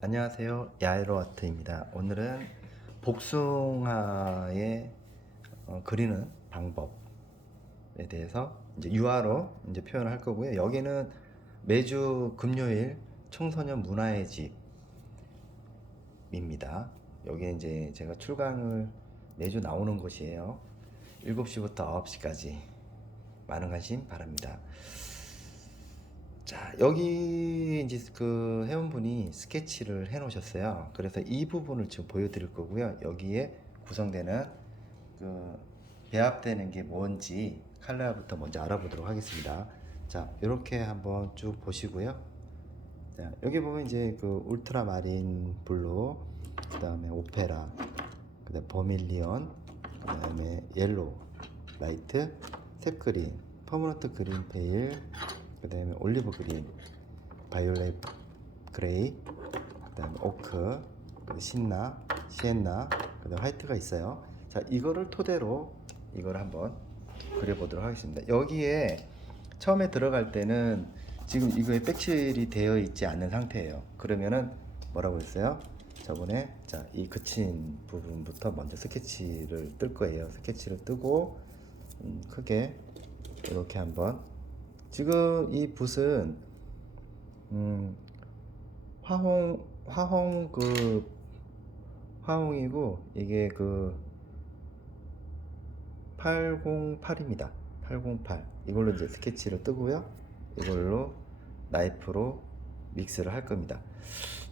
안녕하세요. 야에로아트입니다. 오늘은 복숭아에 그리는 방법에 대해서 이제 유화로 이제 표현을 할 거고요. 여기는 매주 금요일 청소년 문화의 집입니다. 여기 이제 제가 출강을 매주 나오는 곳이에요. 7시부터 9시까지 많은 관심 바랍니다. 자, 여기 이제 그 회원분이 스케치를 해 놓으셨어요. 그래서 이 부분을 지금 보여드릴 거고요. 여기에 구성되는 그 배합되는 게 뭔지 컬러부터 먼저 알아보도록 하겠습니다. 자, 이렇게 한번 쭉 보시고요. 자, 여기 보면 이제 그 울트라마린 블루, 그 다음에 오페라, 그 다음에 버밀리언, 그 다음에 옐로우, 라이트, 색 그린, 퍼머넌트 그린 페일, 그 다음에 올리브 그린, 바이올렛 그레이, 그 다음에 오크, 신나, 시엔나, 그 다음에 화이트가 있어요. 자, 이거를 토대로 이걸 한번 그려보도록 하겠습니다. 여기에 처음에 들어갈 때는 지금 이거에 백실이 되어 있지 않는 상태예요. 그러면은 뭐라고 했어요? 저번에 이 그친 부분부터 먼저 스케치를 뜰 거예요. 스케치를 뜨고 크게 이렇게 한번, 지금 이 붓은 화홍이고 이게 그 808입니다. 808. 이걸로 이제 스케치를 뜨고요. 이걸로 나이프로 믹스를 할 겁니다.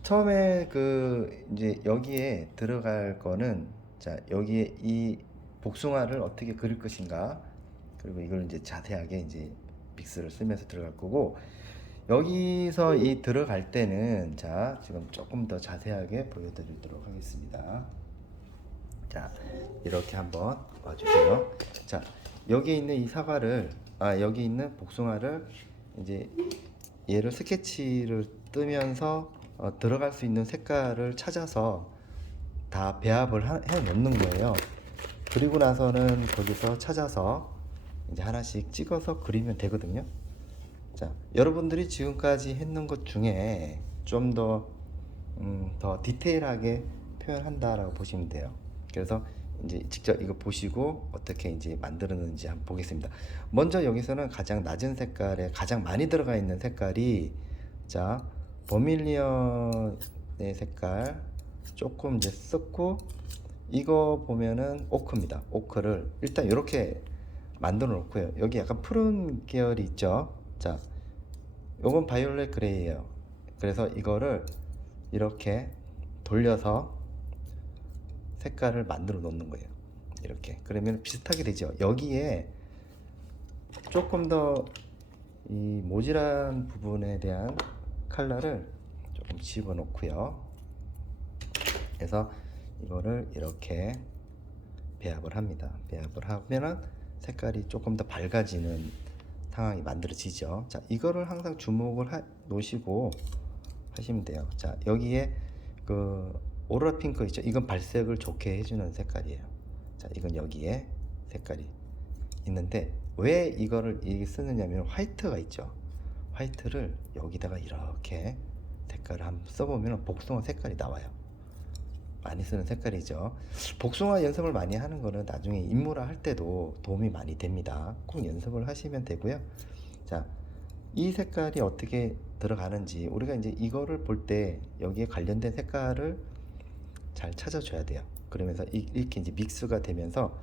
처음에 그 이제 여기에 들어갈 거는, 자, 여기에 이 복숭아를 어떻게 그릴 것인가, 그리고 이걸 이제 자세하게 이제 믹스를 쓰면서 들어갈 거고, 여기서 이 들어갈 때는 자, 지금 조금 더 자세하게 보여드리도록 하겠습니다. 자, 이렇게 한번 봐주세요. 자, 여기 있는 이 사과를, 여기 있는 복숭아를 이제 얘를 스케치를 뜨면서 들어갈 수 있는 색깔을 찾아서 다 배합을 해 놓는 거예요. 그리고 나서는 거기서 찾아서 이제 하나씩 찍어서 그리면 되거든요. 자, 여러분들이 지금까지 했는 것 중에 좀 더 디테일하게 표현한다라고 보시면 돼요. 그래서 이제 직접 이거 보시고 어떻게 이제 만들었는지 한번 보겠습니다. 먼저 여기서는 가장 낮은 색깔에 가장 많이 들어가 있는 색깔이, 자, 버밀리언의 색깔 조금 이제 썼고, 이거 보면은 오크입니다. 오크를 일단 이렇게 만들어 놓고요. 여기 약간 푸른 계열이 있죠. 자, 요건 바이올렛 그레이예요. 그래서 이거를 이렇게 돌려서 색깔을 만들어 놓는 거예요. 이렇게. 그러면 비슷하게 되죠. 여기에 조금 더 이 모질한 부분에 대한 컬러를 조금 집어 넣고요. 그래서 이거를 이렇게 배합을 합니다. 배합을 하면은 색깔이 조금 더 밝아지는 상황이 만들어지죠. 자, 이거를 항상 주목을 놓으시고 하시면 돼요. 자, 여기에 그 오로라 핑크 있죠. 이건 발색을 좋게 해주는 색깔이에요. 자, 이건 여기에 색깔이 있는데 왜 이거를 쓰느냐면 화이트가 있죠. 화이트를 여기다가 이렇게 색깔을 한번 써보면 복숭아 색깔이 나와요. 많이 쓰는 색깔이죠. 복숭아 연습을 많이 하는 거는 나중에 인물화 할 때도 도움이 많이 됩니다. 꼭 연습을 하시면 되고요. 자, 이 색깔이 어떻게 들어가는지 우리가 이제 이거를 볼 때 여기에 관련된 색깔을 잘 찾아줘야 돼요. 그러면서 이렇게 이제 믹스가 되면서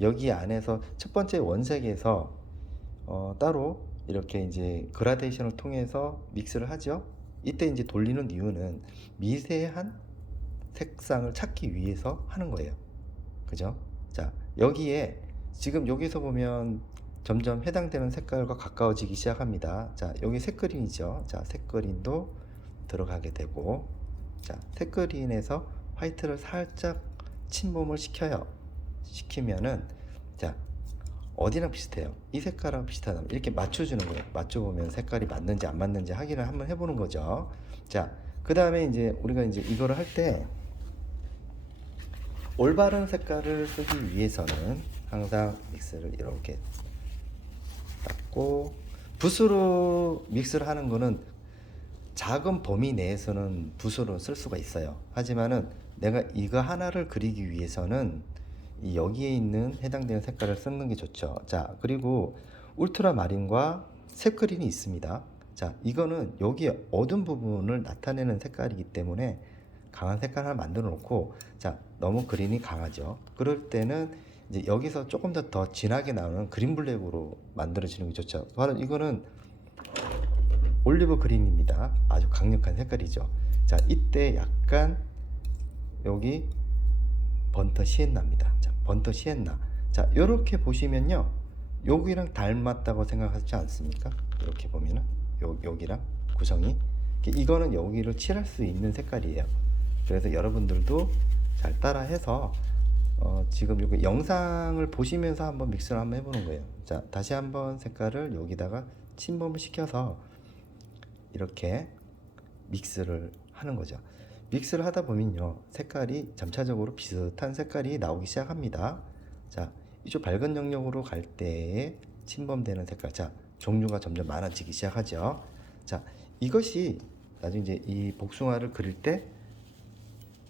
여기 안에서 첫 번째 원색에서 따로 이렇게 이제 그라데이션을 통해서 믹스를 하죠. 이때 이제 돌리는 이유는 미세한 색상을 찾기 위해서 하는 거예요. 그죠? 자, 여기에 지금 여기서 보면 점점 해당되는 색깔과 가까워지기 시작합니다. 자, 여기 색그린이죠. 자, 색그린도 들어가게 되고, 자, 색그린에서 화이트를 살짝 침범을 시키면은, 자, 어디랑 비슷해요? 이 색깔하고 비슷하다. 이렇게 맞춰주는 거예요. 맞춰보면 색깔이 맞는지 안 맞는지 확인을 한번 해보는 거죠. 자, 그 다음에 이제 우리가 이제 이거를 할 때 올바른 색깔을 쓰기 위해서는 항상 믹스를 이렇게 닦고, 붓으로 믹스를 하는 거는 작은 범위 내에서는 붓으로 쓸 수가 있어요. 하지만은 내가 이거 하나를 그리기 위해서는 이 여기에 있는 해당되는 색깔을 쓰는 게 좋죠. 자, 그리고 울트라마린과 샘그린이 있습니다. 자, 이거는 여기 어두운 부분을 나타내는 색깔이기 때문에 강한 색깔 하나 만들어 놓고, 자, 너무 그린이 강하죠. 그럴 때는 이제 여기서 조금 더 진하게 나오는 그린 블랙으로 만들어지는 게 좋죠. 바로 이거는 올리브 그린입니다. 아주 강력한 색깔이죠. 자, 이때 약간 여기 번터 시엔나입니다. 자, 번터 시엔나. 자, 이렇게 보시면요, 여기랑 닮았다고 생각하지 않습니까? 이렇게 보면은 여기랑 구성이, 이거는 여기를 칠할 수 있는 색깔이에요. 그래서 여러분들도 잘 따라해서 지금 여기 영상을 보시면서 한번 믹스를 한번 해보는 거예요. 자, 다시 한번 색깔을 여기다가 침범을 시켜서 이렇게 믹스를 하는 거죠. 믹스를 하다 보면요, 색깔이 점차적으로 비슷한 색깔이 나오기 시작합니다. 자, 이쪽 밝은 영역으로 갈 때에 침범되는 색깔, 자, 종류가 점점 많아지기 시작하죠. 자, 이것이 나중에 이제 이 복숭아를 그릴 때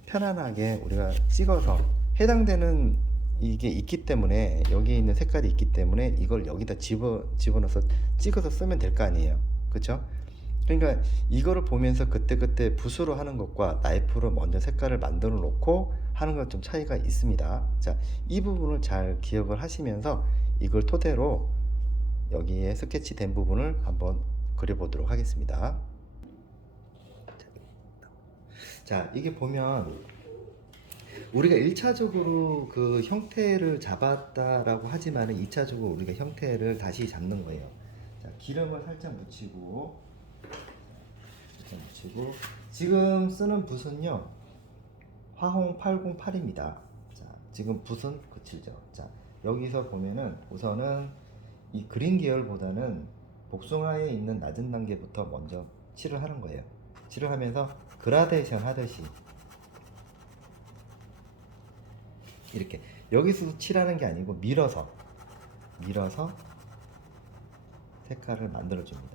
편안하게 우리가 찍어서 해당되는 이게 있기 때문에, 여기에 있는 색깔이 있기 때문에 이걸 여기다 집어넣어서 찍어서 쓰면 될 거 아니에요. 그쵸? 그러니까 이거를 보면서 그때그때 붓으로 하는 것과 나이프로 먼저 색깔을 만들어 놓고 하는 건 좀 차이가 있습니다. 자, 이 부분을 잘 기억을 하시면서 이걸 토대로 여기에 스케치 된 부분을 한번 그려보도록 하겠습니다. 자, 이게 보면 우리가 1차적으로 그 형태를 잡았다라고 하지만 2차적으로 우리가 형태를 다시 잡는 거예요. 자, 기름을 살짝 묻히고, 지금 쓰는 붓은요, 화홍 808입니다. 자, 지금 붓은 거칠죠. 자, 여기서 보면은 우선은 이 그린 계열보다는 복숭아에 있는 낮은 단계부터 먼저 칠을 하는 거예요. 칠을 하면서 그라데이션 하듯이 이렇게 여기서 칠하는 게 아니고 밀어서 색깔을 만들어 줍니다.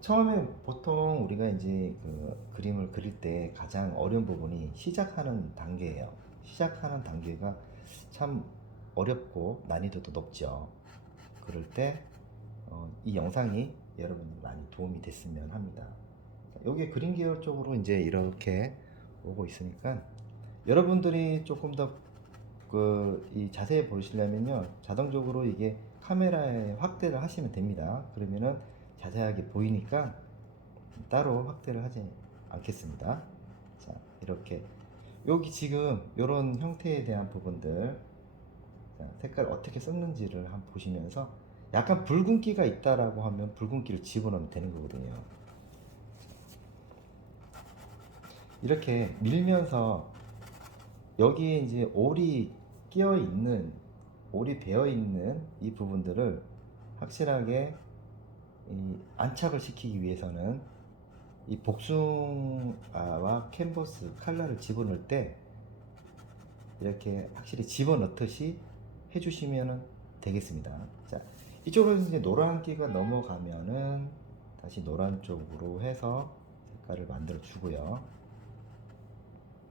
처음에 보통 우리가 이제 그 그림을 그릴 때 가장 어려운 부분이 시작하는 단계예요. 시작하는 단계가 참 어렵고 난이도도 높죠. 그럴 때 이 영상이 여러분들 많이 도움이 됐으면 합니다. 여기 그림 계열 쪽으로 이제 이렇게 오고 있으니까 여러분들이 조금 더 이 자세히 보시려면요, 자동적으로 이게 카메라에 확대를 하시면 됩니다. 그러면은 자세하게 보이니까 따로 확대를 하지 않겠습니다. 자, 이렇게 여기 지금 이런 형태에 대한 부분들, 자, 색깔 어떻게 썼는지를 한번 보시면서 약간 붉은기가 있다라고 하면 붉은기를 집어넣으면 되는 거거든요. 이렇게 밀면서 여기에 이제 올이 끼어 있는, 올이 배어 있는 이 부분들을 확실하게 안착을 시키기 위해서는 이 복숭아와 캔버스 칼라를 집어넣을 때 이렇게 확실히 집어넣듯이 해주시면 되겠습니다. 자, 이쪽으로 이제 노란기가 넘어가면은 다시 노란 쪽으로 해서 색깔을 만들어 주고요.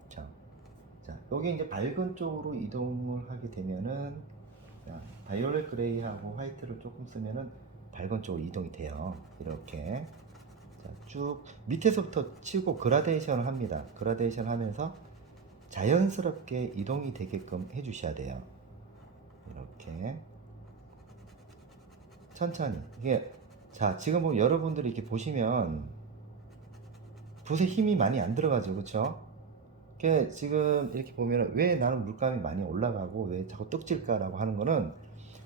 자, 여기 이제 밝은 쪽으로 이동을 하게 되면은, 자, 바이올렛 그레이하고 화이트를 조금 쓰면은 밝은 쪽으로 이동이 돼요. 이렇게. 자, 쭉 밑에서부터 치고 그라데이션을 합니다. 그라데이션 하면서 자연스럽게 이동이 되게끔 해주셔야 돼요. 이렇게 천천히. 이게, 자, 지금 뭐 여러분들이 이렇게 보시면 붓에 힘이 많이 안 들어가죠, 그렇죠? 지금 이렇게 보면 왜 나는 물감이 많이 올라가고 왜 자꾸 떡질까라고 하는 거는,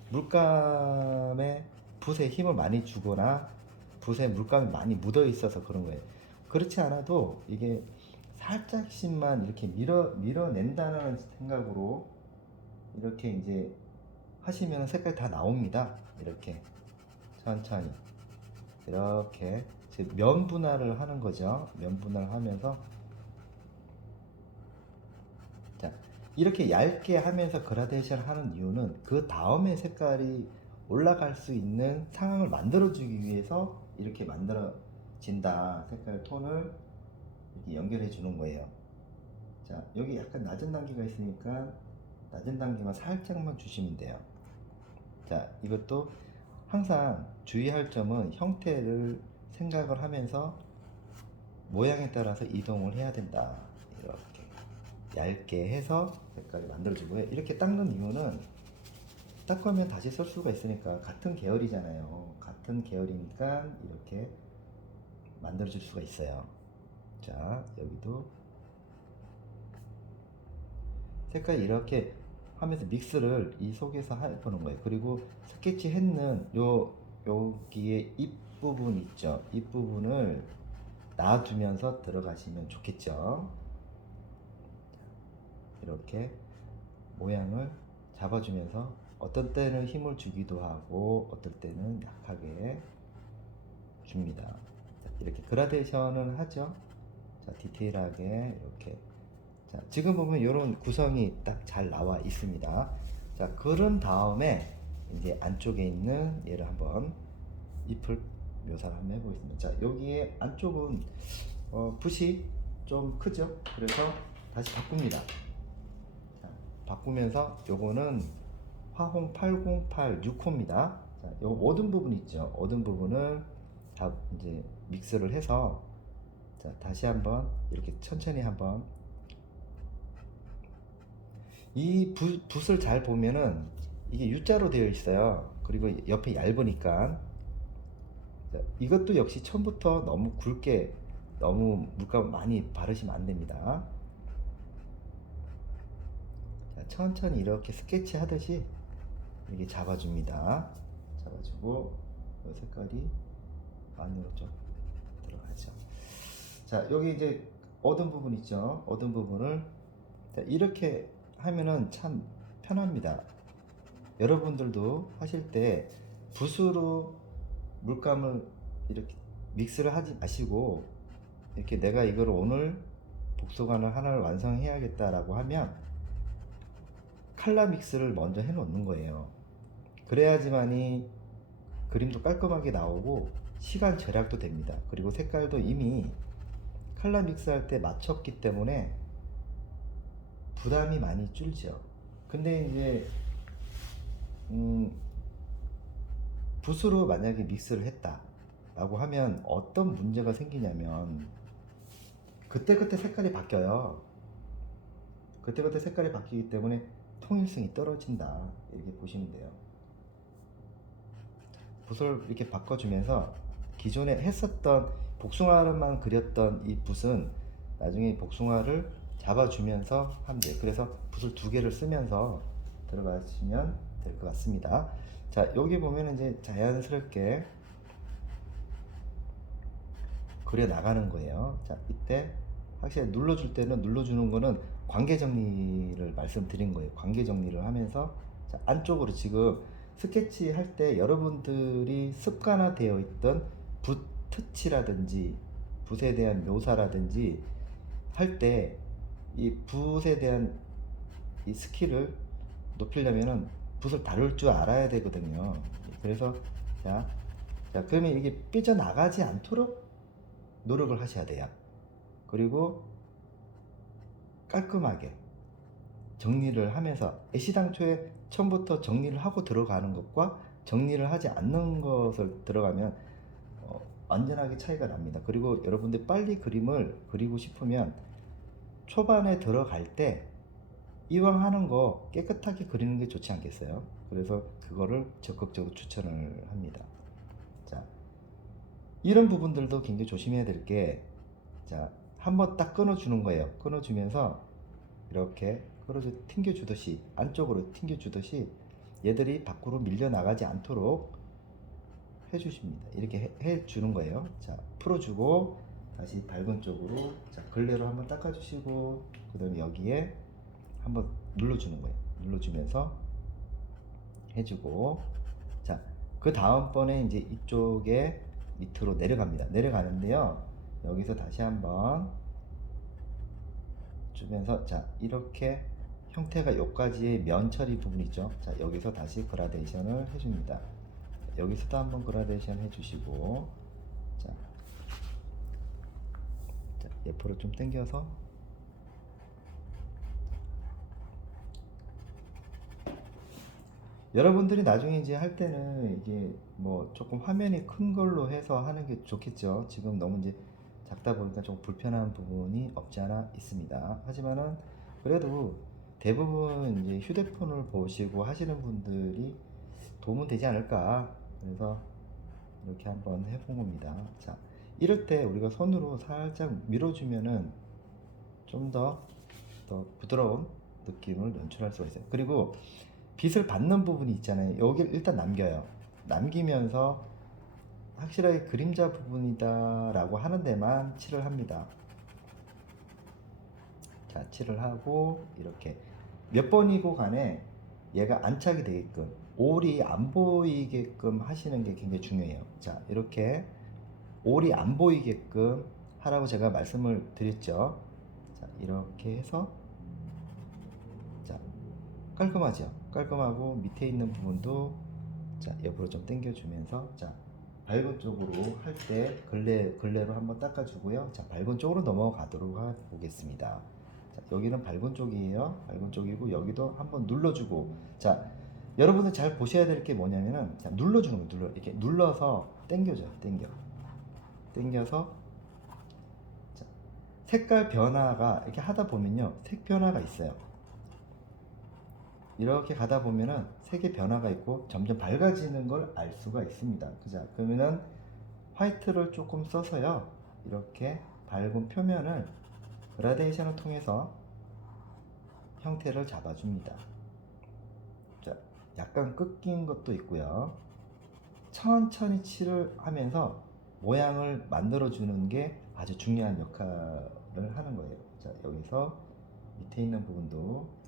물감에 붓에 힘을 많이 주거나 붓에 물감이 많이 묻어 있어서 그런 거예요. 그렇지 않아도 이게 살짝씩만 이렇게 밀어낸다는 생각으로 이렇게 이제 하시면 색깔이 다 나옵니다. 이렇게 천천히 이렇게 면 분할을 하는 거죠. 면 분할을 하면서, 자, 이렇게 얇게 하면서 그라데이션 하는 이유는 그 다음에 색깔이 올라갈 수 있는 상황을 만들어주기 위해서 이렇게 만들어진다. 색깔 톤을 이렇게 연결해 주는 거예요. 자, 여기 약간 낮은 단계가 있으니까 낮은 단계만 살짝만 주시면 돼요. 자, 이것도 항상 주의할 점은 형태를 생각을 하면서 모양에 따라서 이동을 해야 된다. 이렇게 얇게 해서 색깔을 만들어주고요. 이렇게 닦는 이유는 닦으면 다시 쓸 수가 있으니까, 같은 계열이잖아요. 같은 계열이니까 이렇게 만들어줄 수가 있어요. 자, 여기도 색깔 이렇게 하면서 믹스를 이 속에서 해보는 거예요. 그리고 스케치 했는 여기에 입 부분 있죠. 입 부분을 놔두면서 들어가시면 좋겠죠. 이렇게 모양을 잡아주면서 어떤 때는 힘을 주기도 하고 어떨 때는 약하게 줍니다. 자, 이렇게 그라데이션을 하죠. 자, 디테일하게 이렇게. 자, 지금 보면 이런 구성이 딱 잘 나와 있습니다. 자, 그런 다음에 이제 안쪽에 있는 얘를 한번 잎을 묘사를 한번 해보겠습니다. 자, 여기에 안쪽은 붓이 좀 크죠. 그래서 다시 바꿉니다. 자, 바꾸면서 요거는 화홍 808 6호입니다. 자, 요 어두운 부분 있죠. 어두운 부분을 다 이제 믹스를 해서, 자, 다시 한번 이렇게 천천히 한번, 이 붓을 잘 보면은 이게 U자로 되어 있어요. 그리고 옆에 얇으니까. 자, 이것도 역시 처음부터 너무 굵게, 너무 물감 많이 바르시면 안 됩니다. 자, 천천히 이렇게 스케치 하듯이 이렇게 잡아줍니다. 잡아주고 이 색깔이 안으로 좀 들어가죠. 자, 여기 이제 어두운 부분 있죠. 어두운 부분을, 자, 이렇게 하면은 참 편합니다. 여러분들도 하실 때 붓으로 물감을 이렇게 믹스를 하지 마시고, 이렇게 내가 이걸 오늘 복숭아를 하나를 완성해야겠다라고 하면 칼라 믹스를 먼저 해 놓는 거예요. 그래야지만이 그림도 깔끔하게 나오고 시간 절약도 됩니다. 그리고 색깔도 이미 칼라 믹스 할 때 맞췄기 때문에 부담이 많이 줄죠. 근데 이제 붓으로 만약에 믹스를 했다 라고 하면 어떤 문제가 생기냐면, 그때그때 색깔이 바뀌어요. 그때그때 색깔이 바뀌기 때문에 통일성이 떨어진다, 이렇게 보시면 돼요. 붓을 이렇게 바꿔주면서 기존에 했었던 복숭아만 그렸던 이 붓은 나중에 복숭아를 잡아주면서 하면 돼요. 그래서 붓을 두 개를 쓰면서 들어가시면 될 것 같습니다. 자, 여기 보면 이제 자연스럽게 그려 나가는 거예요. 자, 이때 확실히 눌러줄 때는, 눌러주는 거는 관계 정리를 말씀드린 거예요. 관계 정리를 하면서, 자, 안쪽으로 지금 스케치 할 때 여러분들이 습관화 되어 있던 붓 터치라든지 붓에 대한 묘사라든지 할 때 이 붓에 대한 이 스킬을 높이려면은 붓을 다룰 줄 알아야 되거든요. 그래서 자, 그러면 이게 삐져나가지 않도록 노력을 하셔야 돼요. 그리고 깔끔하게 정리를 하면서, 애시당초에 처음부터 정리를 하고 들어가는 것과 정리를 하지 않는 것을 들어가면 완전하게 차이가 납니다. 그리고 여러분들 빨리 그림을 그리고 싶으면 초반에 들어갈 때 이왕 하는 거 깨끗하게 그리는 게 좋지 않겠어요? 그래서 그거를 적극적으로 추천을 합니다. 자, 이런 부분들도 굉장히 조심해야 될 게, 자, 한번 딱 끊어주는 거예요. 끊어주면서 이렇게 튕겨주듯이, 안쪽으로 튕겨주듯이 얘들이 밖으로 밀려나가지 않도록 해주십니다. 이렇게 해주는 거예요. 자, 풀어주고 다시 밝은 쪽으로, 자, 걸레로 한번 닦아주시고, 그 다음에 여기에 한번 눌러주는 거예요. 눌러주면서 해주고, 자, 그 다음번에 이제 이쪽에 밑으로 내려갑니다. 내려가는데요, 여기서 다시 한번 주면서, 자, 이렇게 형태가 여기까지의 면 처리 부분 있죠. 자, 여기서 다시 그라데이션을 해줍니다. 여기서도 한번 그라데이션 해주시고, 자, 옆으로 좀 당겨서, 여러분들이 나중에 이제 할 때는 이게 뭐 조금 화면이 큰 걸로 해서 하는 게 좋겠죠. 지금 너무 이제 작다 보니까 좀 불편한 부분이 없지 않아 있습니다. 하지만은 그래도 대부분 이제 휴대폰을 보시고 하시는 분들이 도움은 되지 않을까. 그래서 이렇게 한번 해본 겁니다. 자, 이럴 때 우리가 손으로 살짝 밀어주면은 좀 더 부드러운 느낌을 연출할 수가 있어요. 그리고 빛을 받는 부분이 있잖아요. 여기를 일단 남겨요. 남기면서 확실하게 그림자 부분이다 라고 하는 데만 칠을 합니다. 자, 칠을 하고 이렇게 몇 번이고 간에 얘가 안착이 되게끔, 올이 안 보이게끔 하시는 게 굉장히 중요해요. 자, 이렇게 올이 안 보이게끔 하라고 제가 말씀을 드렸죠. 자, 이렇게 해서, 자, 깔끔하죠. 깔끔하고 밑에 있는 부분도, 자, 옆으로 좀 당겨주면서, 자, 밝은 쪽으로 할 때 걸레로 한번 닦아주고요. 자, 밝은 쪽으로 넘어가도록 보겠습니다. 자, 여기는 밝은 쪽이에요. 밝은 쪽이고 여기도 한번 눌러주고, 자, 여러분들 잘 보셔야 될 게 뭐냐면은, 자, 눌러주는 거, 이렇게 눌러서 당겨줘. 당겨서, 자, 색깔 변화가 이렇게 하다 보면요, 색 변화가 있어요. 이렇게 가다 보면은 색의 변화가 있고 점점 밝아지는 걸 알 수가 있습니다. 그죠? 그러면은 화이트를 조금 써서요, 이렇게 밝은 표면을 그라데이션을 통해서 형태를 잡아줍니다. 자, 약간 꺾인 것도 있고요. 천천히 칠을 하면서 모양을 만들어 주는 게 아주 중요한 역할을 하는 거예요. 자, 여기서 밑에 있는 부분도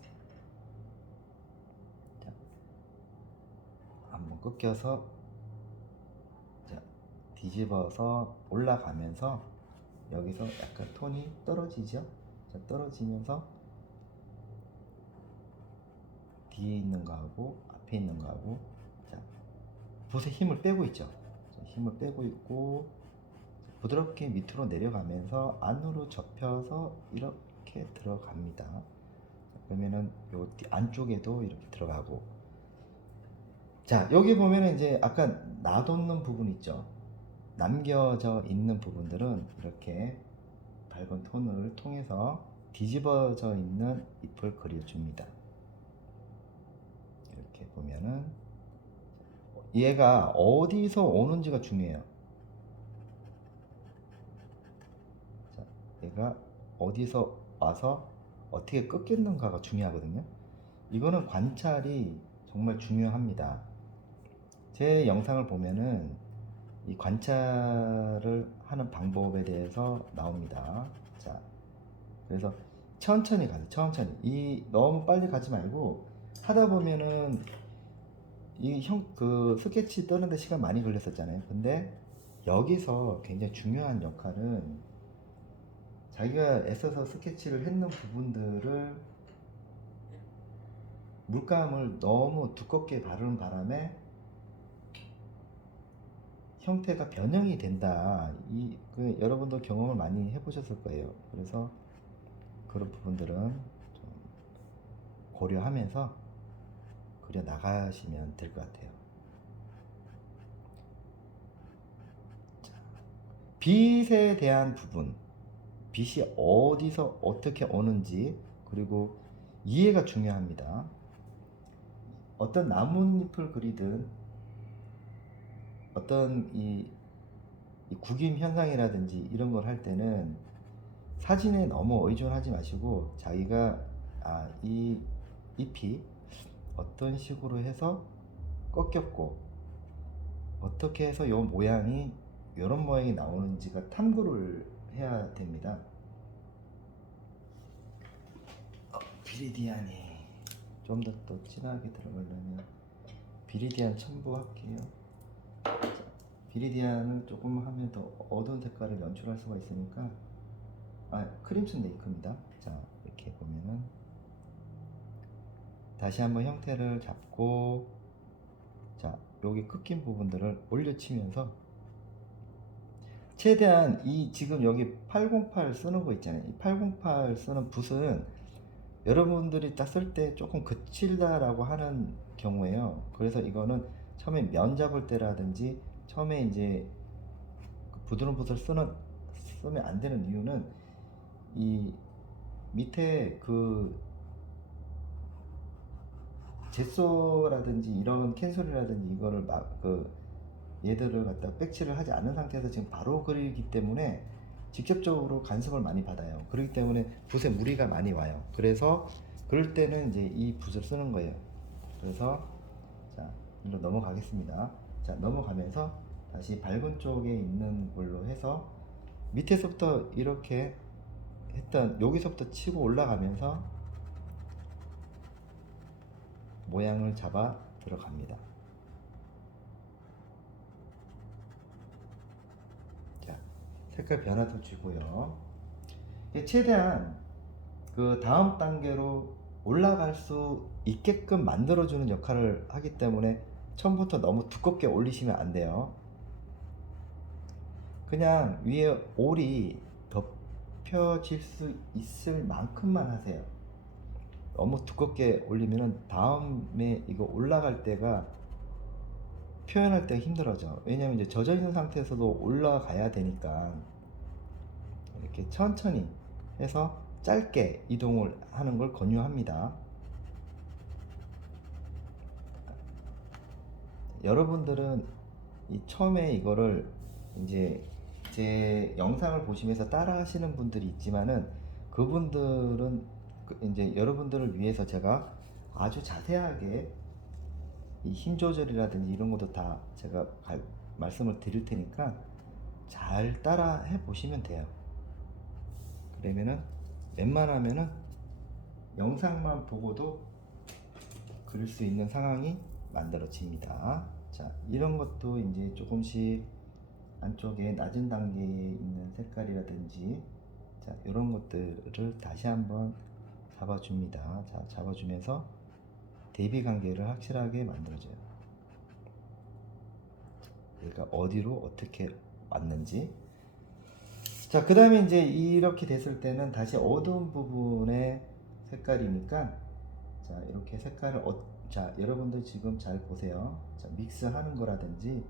한번 꺾여서, 자, 뒤집어서 올라가면서 여기서 약간 톤이 떨어지죠. 자, 떨어지면서 뒤에 있는 거하고 앞에 있는 거하고, 자, 붓에 힘을 빼고 있죠. 자, 힘을 빼고 있고 부드럽게 밑으로 내려가면서 안으로 접혀서 이렇게 들어갑니다. 자, 그러면은 요 안쪽에도 이렇게 들어가고, 자, 여기 보면은 이제 아까 놔뒀는 부분 있죠. 남겨져 있는 부분들은 이렇게 밝은 톤을 통해서 뒤집어져 있는 잎을 그려줍니다. 이렇게 보면은 얘가 어디서 오는지가 중요해요. 자, 얘가 어디서 와서 어떻게 꺾였는가가 중요하거든요. 이거는 관찰이 정말 중요합니다. 제 영상을 보면은 이 관찰을 하는 방법에 대해서 나옵니다. 자, 그래서 천천히 가세요. 천천히. 너무 빨리 가지 말고, 하다 보면은 그 스케치 뜨는데 시간 많이 걸렸었잖아요. 근데 여기서 굉장히 중요한 역할은, 자기가 애써서 스케치를 했는 부분들을 물감을 너무 두껍게 바르는 바람에 형태가 변형이 된다. 여러분도 경험을 많이 해보셨을 거예요. 그래서 그런 부분들은 좀 고려하면서 그려 나가시면 될 것 같아요. 자, 빛에 대한 부분, 빛이 어디서 어떻게 오는지, 그리고 이해가 중요합니다. 어떤 나뭇잎을 그리든 어떤 이 구김 현상이라든지 이런 걸 할 때는 사진에 너무 의존하지 마시고, 자기가 이 잎이 어떤 식으로 해서 꺾였고 어떻게 해서 이 모양이 이런 모양이 나오는지가 탐구를 해야 됩니다. 비리디안이 좀 더 또 진하게 들어가려면 비리디안 첨부할게요. 자, 비리디안을 조금 하면 더 어두운 색깔을 연출할 수가 있으니까, 크림슨 레이크입니다. 자, 이렇게 보면은 다시 한번 형태를 잡고, 자, 여기 꺾인 부분들을 올려치면서 최대한 이 지금 여기 808 쓰는 거 있잖아요. 이 808 쓰는 붓은 여러분들이 딱 쓸 때 조금 거칠다라고 하는 경우에요. 그래서 이거는 처음에 면 잡을 때라든지 처음에 이제 그 부드러운 붓을 쓰면 안 되는 이유는 이 밑에 그 젯소라든지 이런 캔솔이라든지 이거를 막 얘들을 갖다 백칠을 하지 않은 상태에서 지금 바로 그리기 때문에 직접적으로 간섭을 많이 받아요. 그렇기 때문에 붓에 무리가 많이 와요. 그래서 그럴 때는 이제 이 붓을 쓰는 거예요. 그래서 자, 일로 넘어가겠습니다. 자, 넘어가면서 다시 밝은 쪽에 있는 걸로 해서 밑에서부터 이렇게 했던 여기서부터 치고 올라가면서 모양을 잡아 들어갑니다. 자, 색깔 변화도 주고요. 최대한 그 다음 단계로 올라갈 수 있게끔 만들어주는 역할을 하기 때문에 처음부터 너무 두껍게 올리시면 안 돼요. 그냥 위에 올이 덮여질 수 있을 만큼만 하세요. 너무 두껍게 올리면은 다음에 이거 올라갈 때가 표현할 때가 힘들어져. 왜냐면 이제 젖어 있는 상태에서도 올라가야 되니까 이렇게 천천히 해서 짧게 이동을 하는 걸 권유합니다. 여러분들은 처음에 이거를 이제 제 영상을 보시면서 따라 하시는 분들이 있지만은 그분들은 이제 여러분들을 위해서 제가 아주 자세하게 이 힘 조절이라든지 이런 것도 다 제가 말씀을 드릴 테니까 잘 따라 해 보시면 돼요. 그러면은 웬만하면은 영상만 보고도 그릴 수 있는 상황이 만들어집니다. 자, 이런 것도 이제 조금씩 안쪽에 낮은 단계에 있는 색깔이라든지 자, 이런 것들을 다시 한번 잡아줍니다. 자, 잡아주면서 대비 관계를 확실하게 만들어줘요. 그러니까 어디로 어떻게 왔는지. 자, 그 다음에 이제 이렇게 됐을 때는 다시 어두운 부분의 색깔이니까 자, 이렇게 색깔을 자, 여러분들 지금 잘 보세요. 자, 믹스하는 거라든지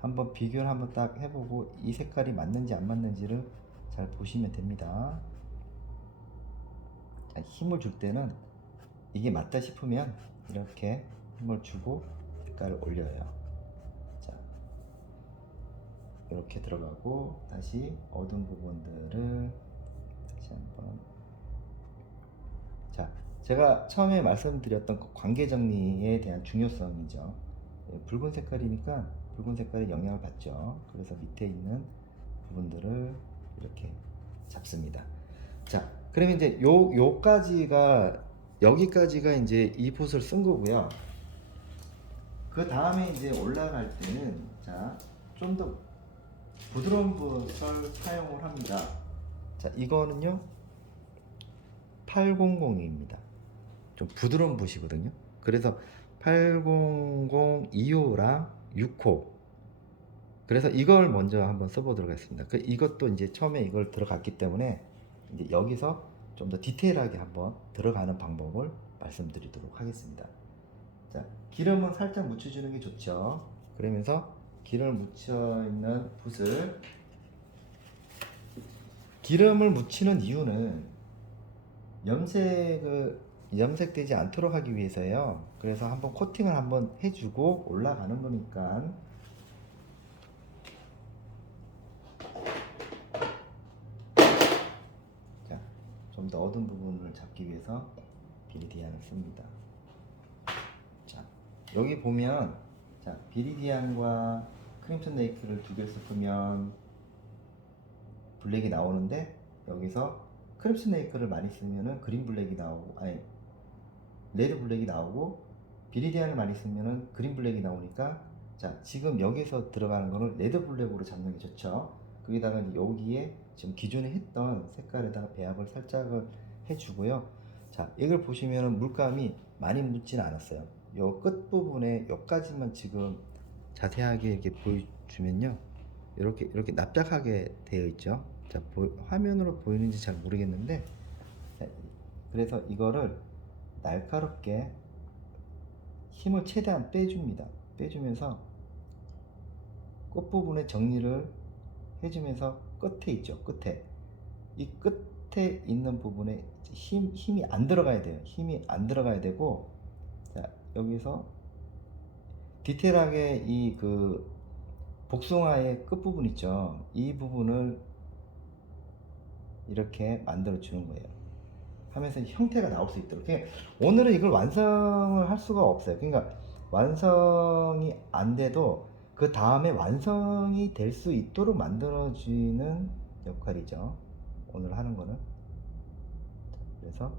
한번 비교를 한번 딱 해보고 이 색깔이 맞는지 안 맞는지를 잘 보시면 됩니다. 자, 힘을 줄 때는 이게 맞다 싶으면 이렇게 힘을 주고 색깔을 올려요. 자, 이렇게 들어가고 다시 어두운 부분들을 다시 한번. 자, 제가 처음에 말씀드렸던 그 관계 정리에 대한 중요성이죠. 붉은 색깔이니까 붉은 색깔에 영향을 받죠. 그래서 밑에 있는 부분들을 이렇게 잡습니다. 자, 그러면 이제 여기까지가 이제 이 붓을 쓴 거고요. 그 다음에 이제 올라갈 때는 자, 좀 더 부드러운 붓을 사용을 합니다. 자, 이거는요 800입니다. 좀 부드러운 붓이거든요. 그래서 800 2호랑 6호. 그래서 이걸 먼저 한번 써보도록 하겠습니다. 이것도 이제 처음에 이걸 들어갔기 때문에 이제 여기서 좀 더 디테일하게 한번 들어가는 방법을 말씀드리도록 하겠습니다. 자, 기름은 살짝 묻혀주는 게 좋죠. 그러면서 기름을 묻혀 있는 붓을 기름을 묻히는 이유는 염색되지 않도록 하기 위해서예요. 그래서 한번 코팅을 한번 해주고 올라가는 거니까. 자, 좀 더 어두운 부분을 잡기 위해서 비리디안을 씁니다. 자, 여기 보면 자, 비리디안과 크림슨 레이크를 두 개를 섞으면 블랙이 나오는데 여기서 크림슨 레이크를 많이 쓰면은 그린 블랙이 나오고 아니 레드 블랙이 나오고 비리디안을 많이 쓰면은 그린 블랙이 나오니까 자, 지금 여기서 들어가는 거는 레드 블랙으로 잡는 게 좋죠. 거기다가 여기에 지금 기존에 했던 색깔에다가 배합을 살짝을 해주고요. 자, 이걸 보시면은 물감이 많이 묻지는 않았어요. 요 끝부분에 요까지만 지금 자세하게 이렇게 보여주면요. 이렇게 납작하게 되어 있죠. 자, 화면으로 보이는지 잘 모르겠는데, 자, 그래서 이거를 날카롭게 힘을 최대한 빼줍니다. 빼주면서 끝부분에 정리를 해주면서 끝에 있죠. 끝에. 이 끝에 있는 부분에 힘이 안 들어가야 돼요. 힘이 안 들어가야 되고, 자, 여기서 디테일하게 이 복숭아의 끝부분 있죠. 이 부분을 이렇게 만들어 주는 거예요. 하면서 형태가 나올 수 있도록. 그러니까 오늘은 이걸 완성을 할 수가 없어요. 그러니까 완성이 안 돼도 그 다음에 완성이 될 수 있도록 만들어주는 역할이죠. 오늘 하는 거는. 그래서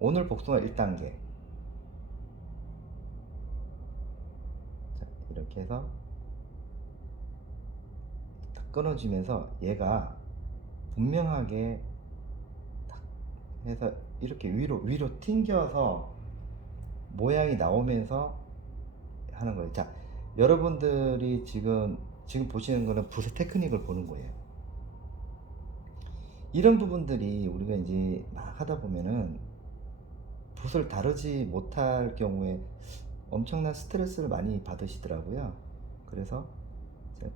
오늘 복숭아 1단계. 자, 이렇게 해서 딱 끊어주면서 얘가 분명하게 딱 해서 이렇게 위로 튕겨서 모양이 나오면서 하는 거예요. 자, 여러분들이 지금 보시는 거는 붓의 테크닉을 보는 거예요. 이런 부분들이 우리가 이제 막 하다 보면은 붓을 다루지 못할 경우에 엄청난 스트레스를 많이 받으시더라고요. 그래서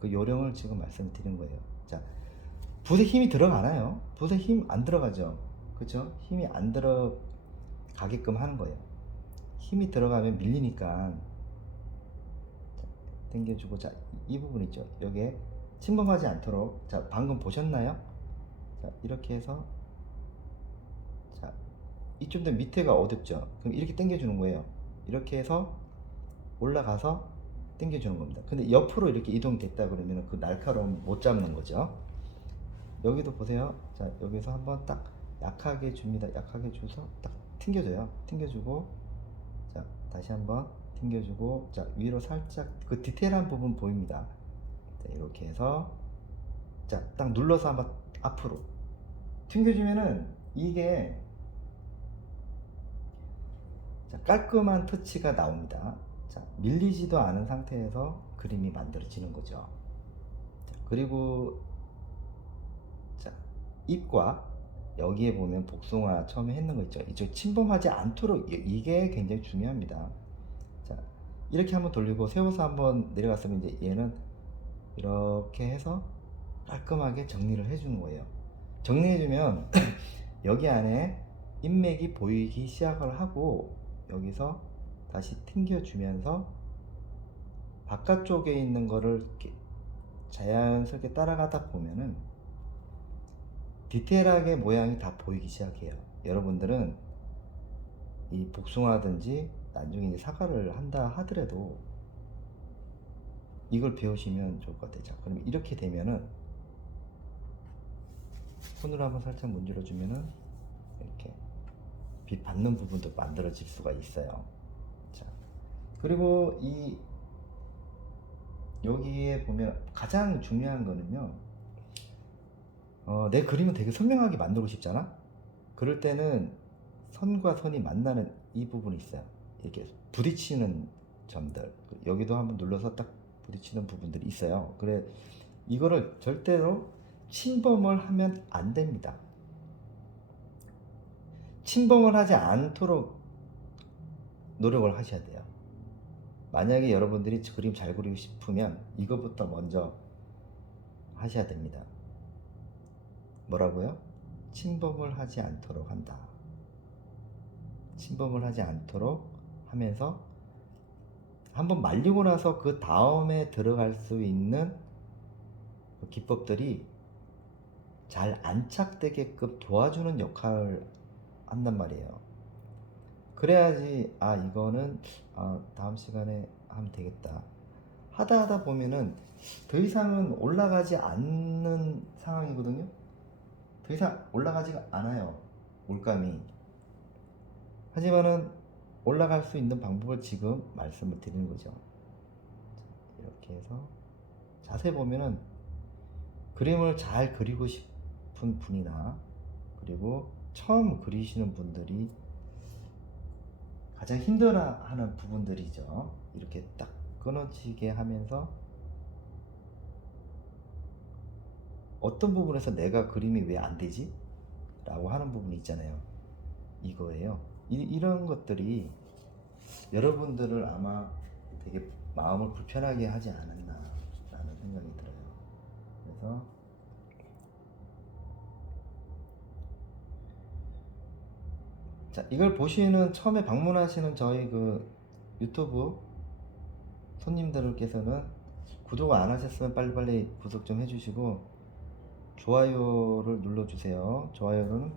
그 요령을 지금 말씀드린 거예요. 자, 붓에 힘이 들어가나요? 붓에 힘 안 들어가죠. 그죠? 힘이 안 들어가게끔 하는 거예요. 힘이 들어가면 밀리니까. 자, 당겨주고, 자, 이 부분 있죠. 여기에 침범하지 않도록. 자, 방금 보셨나요? 자, 이렇게 해서, 자, 이좀 더 밑에가 어둡죠. 그럼 이렇게 당겨주는 거예요. 이렇게 해서 올라가서 당겨주는 겁니다. 근데 옆으로 이렇게 이동됐다 그러면 그 날카로움 못 잡는 거죠. 여기도 보세요. 자, 여기서 한번 딱 약하게 줍니다. 약하게 줘서 딱 튕겨줘요. 튕겨주고, 자, 다시 한번 튕겨주고, 자, 위로 살짝 그 디테일한 부분 보입니다. 자, 이렇게 해서, 자, 딱 눌러서 한번 앞으로 튕겨주면은 이게, 자, 깔끔한 터치가 나옵니다. 자, 밀리지도 않은 상태에서 그림이 만들어지는 거죠. 자, 그리고 자, 잎과 여기에 보면 복숭아 처음에 했는 거 있죠. 이쪽 침범하지 않도록 이게 굉장히 중요합니다. 자, 이렇게 한번 돌리고 세워서 한번 내려갔으면 이제 얘는 이렇게 해서 깔끔하게 정리를 해주는 거예요. 정리해주면 여기 안에 인맥이 보이기 시작을 하고 여기서 다시 튕겨주면서 바깥쪽에 있는 거를 이렇게 자연스럽게 따라가다 보면은 디테일하게 모양이 다 보이기 시작해요. 여러분들은 이 복숭아든지 나중에 이제 사과를 한다 하더라도 이걸 배우시면 좋을 것 같아요. 자, 그럼 이렇게 되면은 손으로 한번 살짝 문질러 주면은 이렇게 빛 받는 부분도 만들어질 수가 있어요. 자, 그리고 여기에 보면 가장 중요한 거는요. 내 그림은 되게 선명하게 만들고 싶잖아. 그럴 때는 선과 선이 만나는 이 부분이 있어요. 이렇게 부딪히는 점들. 여기도 한번 눌러서 딱 부딪히는 부분들이 있어요. 그래, 이거를 절대로 침범을 하면 안 됩니다. 침범을 하지 않도록 노력을 하셔야 돼요. 만약에 여러분들이 그림 잘 그리고 싶으면 이것부터 먼저 하셔야 됩니다. 뭐라고요? 침범을 하지 않도록 한다. 침범을 하지 않도록 하면서 한번 말리고 나서 그 다음에 들어갈 수 있는 그 기법들이 잘 안착되게끔 도와주는 역할을 한단 말이에요. 그래야지 이거는 다음 시간에 하면 되겠다 하다 보면은 더 이상은 올라가지 않는 상황이거든요. 더 이상 올라가지가 않아요, 물감이. 하지만은 올라갈 수 있는 방법을 지금 말씀을 드리는 거죠. 이렇게 해서 자세히 보면은 그림을 잘 그리고 싶은 분이나 그리고 처음 그리시는 분들이 가장 힘들어하는 부분들이죠. 이렇게 딱 끊어지게 하면서 어떤 부분에서 내가 그림이 왜 안 되지? 라고 하는 부분이 있잖아요. 이거예요. 이런 것들이 여러분들을 아마 되게 마음을 불편하게 하지 않았나 라는 생각이 들어요. 그래서 자, 이걸 보시는 처음에 방문하시는 저희 그 유튜브 손님들께서는 구독 안 하셨으면 빨리빨리 구독 좀 해주시고 좋아요를 눌러주세요. 좋아요는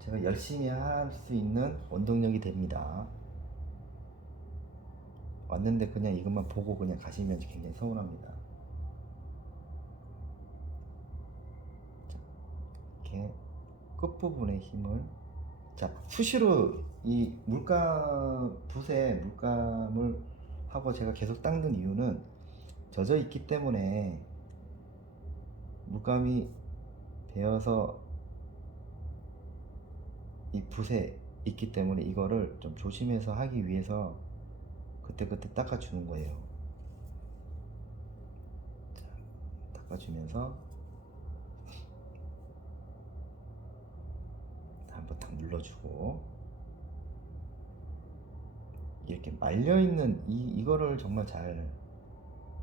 제가 열심히 할 수 있는 원동력이 됩니다. 왔는데 그냥 이것만 보고 그냥 가시면 굉장히 서운합니다. 자, 이렇게 끝부분의 힘을 자, 수시로 이 붓에 물감을 하고 제가 계속 닦는 이유는 젖어 있기 때문에 물감이 배어서 이 붓에 있기 때문에 이거를 좀 조심해서 하기 위해서 그때그때 닦아주는 거예요. 자, 닦아주면서 한번 딱 눌러주고 이렇게 말려있는 이거를 정말 잘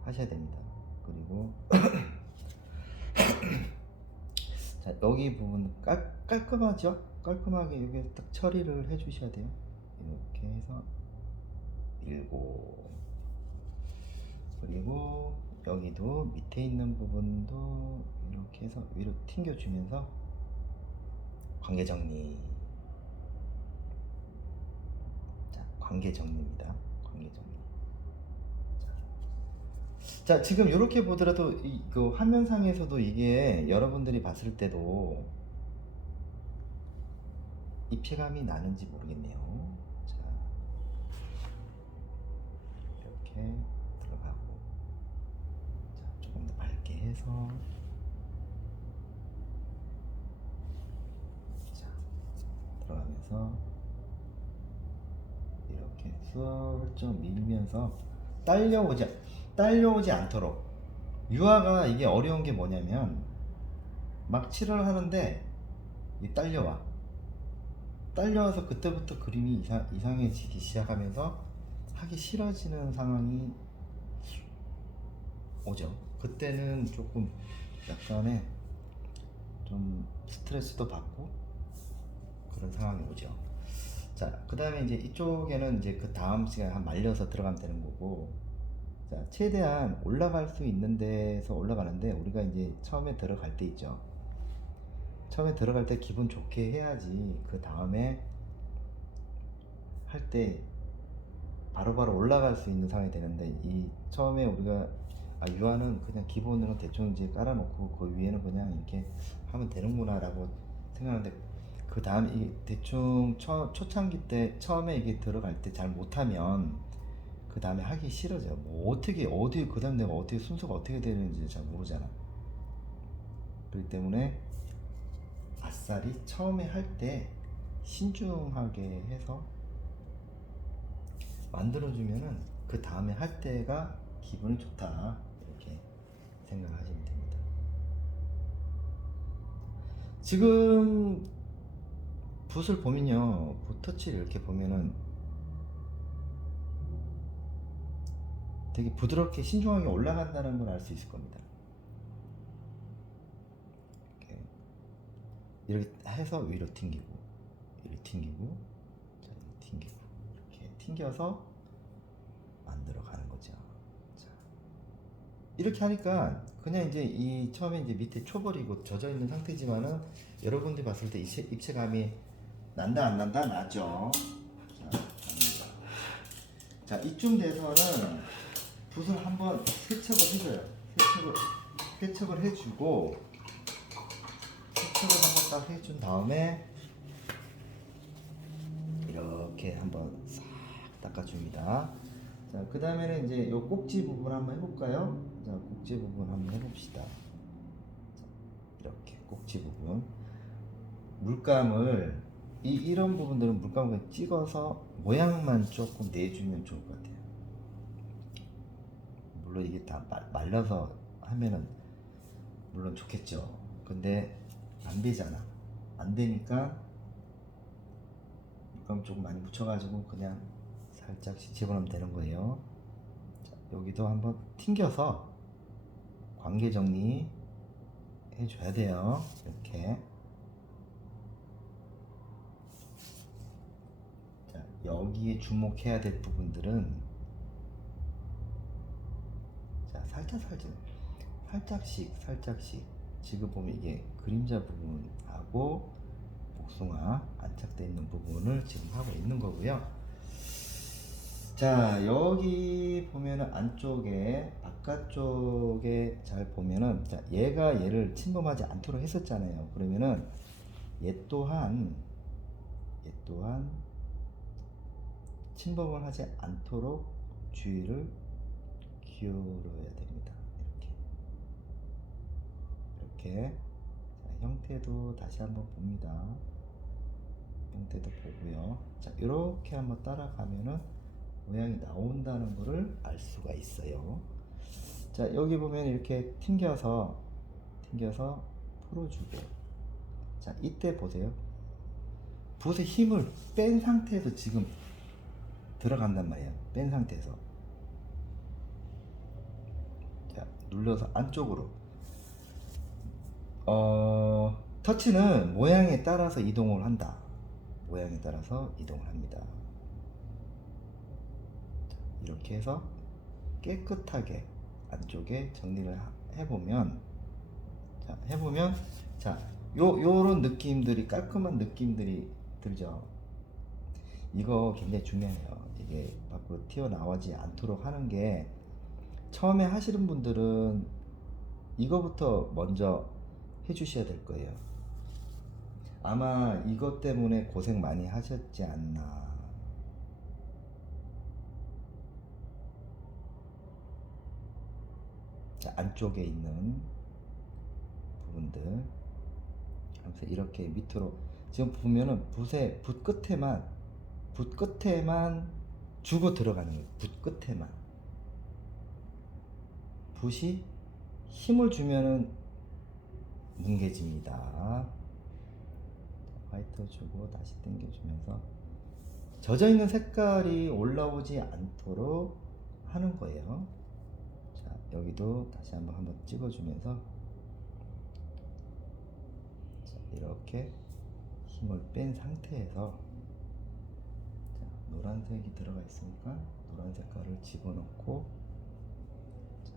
하셔야 됩니다. 그리고 자, 여기 부분 깔끔하죠? 깔끔하게 여기 딱 처리를 해 주셔야 돼요. 이렇게 해서 밀고 그리고 여기도 밑에 있는 부분도 이렇게 해서 위로 튕겨주면서 관계 정리. 자, 관계 정리입니다. 관계 정리. 자, 지금 이렇게 보더라도 그 화면상에서도 이게 여러분들이 봤을 때도 입체감이 나는지 모르겠네요. 자, 이렇게 들어가고, 자, 조금 더 밝게 해서, 자, 들어가면서 이렇게 슬쩍 밀면서 딸려오지 않도록. 유화가 이게 어려운 게 뭐냐면 막 칠을 하는데 딸려와서 그때부터 그림이 이상해지기 시작하면서 하기 싫어지는 상황이 오죠. 그때는 조금 약간의 좀 스트레스도 받고 그런 상황이 오죠. 자, 그 다음에 이제 이쪽에는 이제 그 다음 시간에 한 말려서 들어가면 되는 거고, 자, 최대한 올라갈 수 있는 데서 올라가는데 우리가 이제 처음에 들어갈 때 있죠. 처음에 들어갈 때 기분 좋게 해야지 그 다음에 할 때 바로바로 올라갈 수 있는 상황이 되는데, 이 처음에 우리가 유아는 그냥 기본으로 대충 이제 깔아놓고 그 위에는 그냥 이렇게 하면 되는구나 라고 생각하는데, 그 다음 이 대충 초창기 때 처음에 이게 들어갈 때 잘 못하면 그 다음에 하기 싫어져요. 뭐 어떻게 어디 그 다음 내가 어떻게 순서가 어떻게 되는지 잘 모르잖아. 그렇기 때문에 아싸리 처음에 할 때 신중하게 해서 만들어주면은 그 다음에 할 때가 기분이 좋다, 이렇게 생각하시면 됩니다. 지금 붓을 보면요, 붓터치를 이렇게 보면은 되게 부드럽게 신중하게 올라간다는 걸 알 수 있을 겁니다. 이렇게 해서 위로 튕기고, 이렇게 튕기고, 자, 이렇게 튕기고, 이렇게 튕겨서 만들어가는 거죠. 자, 이렇게 하니까 그냥 이제 이 처음에 이제 밑에 초벌이고 젖어 있는 상태지만은 여러분들이 봤을 때 입체감이 난다 안 난다? 나죠. 자, 자, 이쯤 돼서는 붓을 한번 세척을 해줘요. 세척을 해주고, 세척을 한번 딱 해준 다음에 이렇게 한번 싹 닦아줍니다. 자, 그 다음에는 이제 요 꼭지 부분 한번 해볼까요? 자, 꼭지 부분 한번 해봅시다. 자, 이렇게 꼭지 부분 물감을 이런 부분들은 물감을 찍어서 모양만 조금 내주면 좋을 것 같아요. 물론 이게 다 말라서 하면은 물론 좋겠죠. 근데 안 되잖아. 안 되니까 물감 조금 많이 묻혀가지고 그냥 살짝씩 집어넣으면 되는 거예요. 자, 여기도 한번 튕겨서 관계 정리 해줘야 돼요. 이렇게. 자, 여기에 주목해야 될 부분들은 자, 살짝씩 지금 보면 이게 그림자 부분하고 복숭아 안착되어 있는 부분을 지금 하고 있는 거고요. 자, 여기 보면은 안쪽에 바깥쪽에 잘 보면은 자, 얘가 얘를 침범하지 않도록 했었잖아요. 그러면은 얘 또한 침범을 하지 않도록 주의를 기울여야 됩니다. 이렇게 자, 형태도 다시 한번 봅니다. 형태도 보고요. 자, 이렇게 한번 따라가면은 모양이 나온다는 것을 알 수가 있어요. 자, 여기 보면 이렇게 튕겨서 풀어주고, 자, 이때 보세요. 붓에 힘을 뺀 상태에서 지금 들어간단 말이에요. 뺀 상태에서. 자, 눌러서 안쪽으로. 터치는 모양에 따라서 이동을 한다. 모양에 따라서 이동을 합니다. 자, 이렇게 해서 깨끗하게 안쪽에 정리를 해보면, 자, 요런 느낌들이, 깔끔한 느낌들이 들죠. 이거 굉장히 중요해요. 이게 밖으로 튀어나오지 않도록 하는 게, 처음에 하시는 분들은 이거부터 먼저 해주셔야 될 거예요. 아마 이것 때문에 고생 많이 하셨지 않나. 자, 안쪽에 있는 부분들 하면서 이렇게 밑으로 지금 보면은 붓 끝에만 주고 들어가는 거예요. 붓 끝에만. 붓이 힘을 주면은 뭉개집니다. 화이트 주고 다시 당겨주면서 젖어 있는 색깔이 올라오지 않도록 하는 거예요. 자, 여기도 다시 한번 찍어주면서 자, 이렇게 힘을 뺀 상태에서 자, 노란색이 들어가 있으니까 노란 색깔을 집어넣고 자,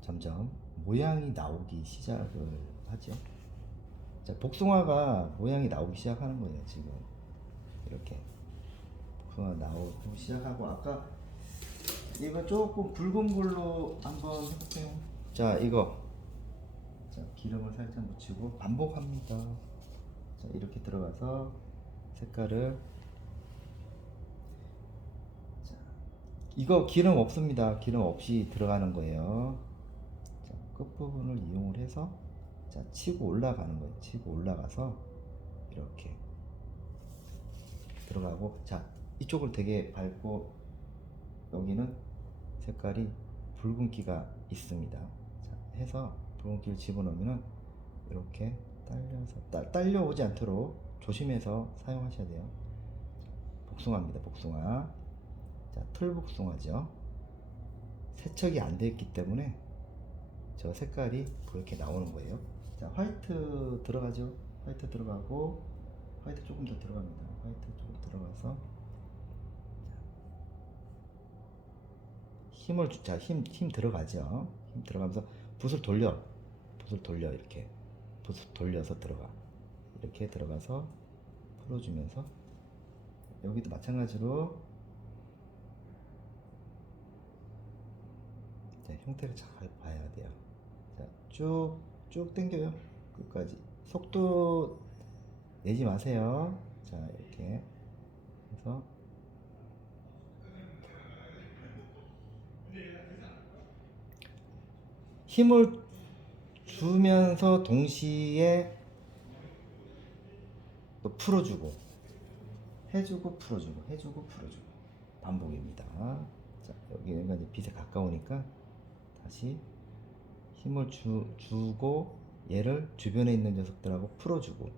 점점 모양이 나오기 시작을 하죠. 자, 복숭아가 모양이 나오기 시작하는 거예요. 지금 이렇게 복숭아 나오고 시작하고, 아까 이거 조금 붉은 걸로 한번 해볼게요. 자, 이거 자, 기름을 살짝 묻히고 반복합니다. 자, 이렇게 들어가서 색깔을 자, 이거 기름 없습니다. 기름 없이 들어가는 거예요. 자, 끝부분을 이용을 해서 자, 치고 올라가는 거예요. 치고 올라가서 이렇게 들어가고, 자, 이쪽을 되게 밝고 여기는 색깔이 붉은기가 있습니다. 자, 해서 붉은기를 집어넣으면 이렇게 딸려오지 않도록 조심해서 사용하셔야 돼요. 복숭아입니다. 복숭아. 자, 틀복숭아죠. 세척이 안 되어 있기 때문에 저 색깔이 그렇게 나오는 거예요. 자, 화이트 들어가죠. 화이트 들어가고, 화이트 조금 더 들어갑니다. 화이트 조금 들어가서 힘을 자, 힘 들어가죠. 힘 들어가면서 붓을 돌려 이렇게 붓을 돌려서 들어가. 이렇게 들어가서 풀어주면서 여기도 마찬가지로 자, 형태를 잘 봐야 돼요. 자, 쭉 당겨요. 끝까지. 속도 내지 마세요. 자, 이렇게 해서 힘을 주면서 동시에 또 풀어주고 해주고 풀어주고 해주고 풀어주고 반복입니다. 자, 여기가 이제 빛에 가까우니까 다시 힘을 주고 얘를 주변에 있는 녀석들하고 풀어주고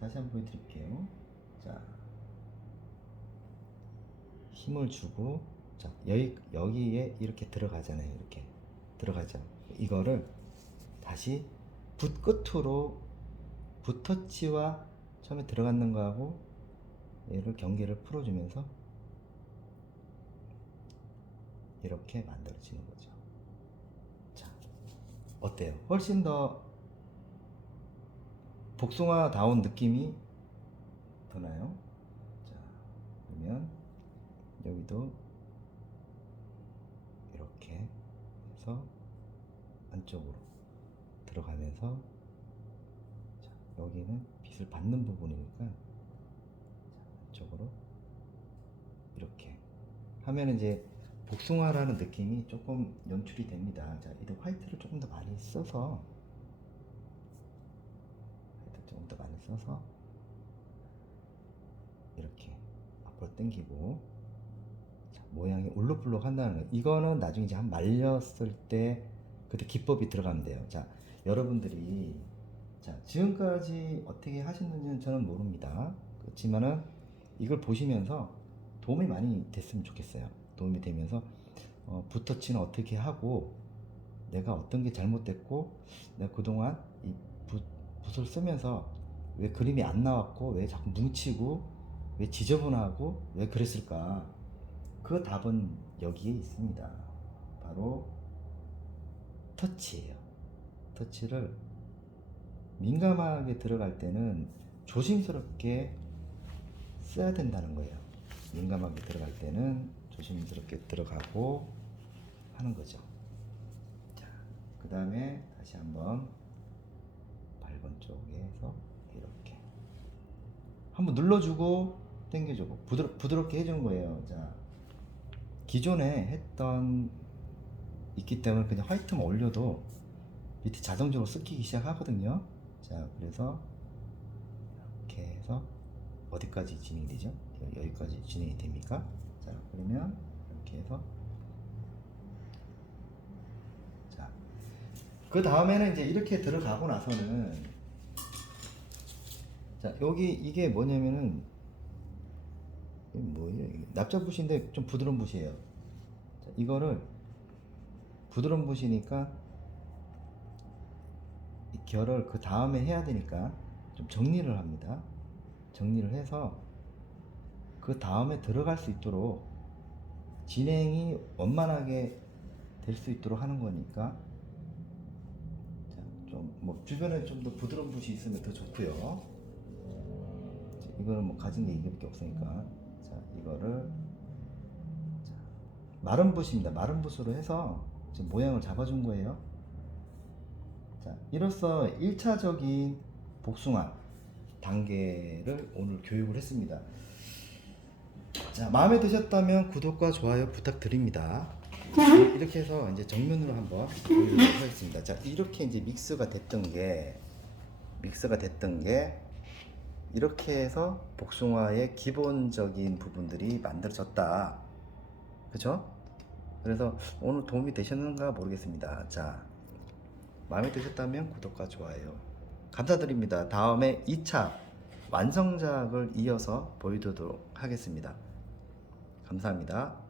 다시 한번 보여드릴게요. 자, 힘을 주고 자 여기에 이렇게 들어가잖아요. 이렇게 들어가죠. 이거를 다시 붓 끝으로 붓터치와 처음에 들어가는 거하고 얘를 경계를 풀어주면서 이렇게 만들어지는 거죠. 자, 어때요? 훨씬 더 복숭아다운 느낌이 드나요? 자, 그러면 여기도 이렇게 해서 안쪽으로 들어가면서 자, 여기는 빛을 받는 부분이니까 자, 안쪽으로 이렇게 하면 이제 복숭아라는 느낌이 조금 연출이 됩니다. 자, 이제 화이트를 조금 더 많이 써서 이렇게 앞으로 당기고 자, 모양이 울룩불룩 한다는 거. 이거는 나중에 이제 한 말렸을 때 그때 기법이 들어가면 돼요. 자, 여러분들이 자, 지금까지 어떻게 하셨는지는 저는 모릅니다. 그렇지만은 이걸 보시면서 도움이 많이 됐으면 좋겠어요. 도움이 되면서 붓터치는 어떻게 하고 내가 어떤 게 잘못됐고 내가 그동안 이 붓을 쓰면서 왜 그림이 안 나왔고 왜 자꾸 뭉치고 왜 지저분하고 왜 그랬을까? 그 답은 여기에 있습니다. 바로 터치예요. 터치를 민감하게 들어갈 때는 조심스럽게 써야 된다는 거예요. 민감하게 들어갈 때는 조심스럽게 들어가고 하는 거죠. 자, 그 다음에 다시 한번 밝은 쪽에서 이렇게 한번 눌러주고 당겨주고 부드럽게 해주는 거예요. 자, 기존에 했던 있기 때문에 그냥 화이트만 올려도 밑에 자동적으로 섞이기 시작하거든요. 자, 그래서 이렇게 해서 어디까지 진행이 되죠? 여기까지 진행이 됩니까? 자, 그러면 이렇게 해서 자, 그 다음에는 이제 이렇게 들어가고 나서는 자, 여기 이게 뭐냐면은 이게 뭐예요? 이게 납작붓인데 좀 부드러운 붓이에요. 자, 이거를 부드러운 붓이니까 이 결을 그 다음에 해야 되니까 좀 정리를 합니다. 정리를 해서 그 다음에 들어갈 수 있도록 진행이 원만하게 될 수 있도록 하는 거니까 좀 뭐 주변에 좀 더 부드러운 붓이 있으면 더 좋고요. 이거는 뭐 가진 게 이거밖에 없으니까 자, 이거를 자, 마른 붓입니다. 마른 붓으로 해서 지금 모양을 잡아준 거예요. 자, 이로써 1차적인 복숭아 단계를 오늘 교육을 했습니다. 자, 마음에 드셨다면 구독과 좋아요 부탁드립니다. 이렇게 해서 이제 정면으로 한번 보여드리도록 하겠습니다. 자, 이렇게 이제 믹스가 됐던 게 이렇게 해서 복숭아의 기본적인 부분들이 만들어졌다. 그죠? 그래서 오늘 도움이 되셨는가 모르겠습니다. 자, 마음에 드셨다면 구독과 좋아요 감사드립니다. 다음에 2차 완성작을 이어서 보여드리도록 하겠습니다. 감사합니다.